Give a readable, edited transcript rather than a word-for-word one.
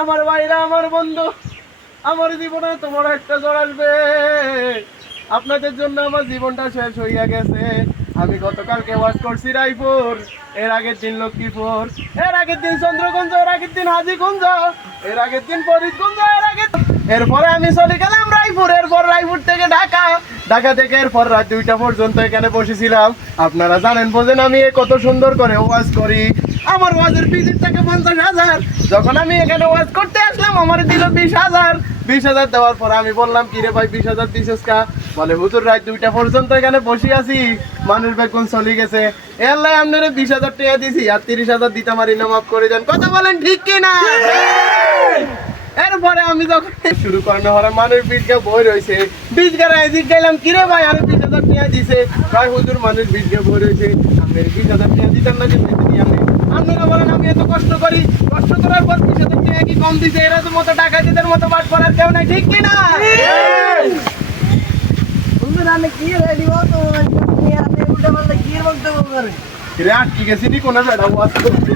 আমার ভাইরা, আমার বন্ধু, আমার জীবনে তোমার একটা জ্বর আসবে। আপনাদের জন্য আমার জীবনটা শেষ হইয়া গেছে। আমি গতকালকে ওয়াজ করছি রায়পুর, এর আগের দিন লক্ষ্মীপুর, এর আগের দিন চন্দ্রগঞ্জ, এর আগের দিন হাজীগঞ্জ, এর আগের দিন ফরিদগঞ্জ, এরপরে আমি চলে গেলাম রায়পুর, এরপর রায়পুর থেকে ঢাকা, ঢাকা থেকে এরপর রাত 2টা পর্যন্ত এখানে বসেছিলাম। আপনারা জানেন বোঝেন আমি কত সুন্দর করে ওয়াজ করি। আমার ওয়াজের ভিজিট থাকে 50,000। যখন আমি এখানে ওয়াজ করতে আসলাম আমার দিল 20,000। 20,000 দেওয়ার পর আমি বললাম, কিরে ভাই 20,000 দিছিস কা? বলে হুজুর রাত 2টা পর্যন্ত এখানে বসে আছি, মানুষ বেগুন চলে গেছে, এল্লাই আপনারা 20,000 টাকা দিছি, আর 30,000 দিতে পারি না, মাফ করে দেন। কথা বলেন ঠিক কিনা? এরপরে আমি যখন শুরু করানো হওয়ার মানুষ বিজগা বই রয়েছে, বিজগা রাইজিক গেলাম, কিরে ভাই আর 20,000 টাকা দিছে। ভাই হুজুর মানুষ বিজগা বই রয়েছে, আমি 20,000 টাকা দিতাম না, কিন্তু আপনারা বলেন আমি এত কষ্ট করি, কষ্ট করার পর 20,000 টাকা কি কম দিছে? এরা তো মতো ডাকাতিদের মতো বাট করার কেউ নাই, ঠিক কিনা? কিরে আটকে গেছি কোন বেড়া ওয়াজ করছি।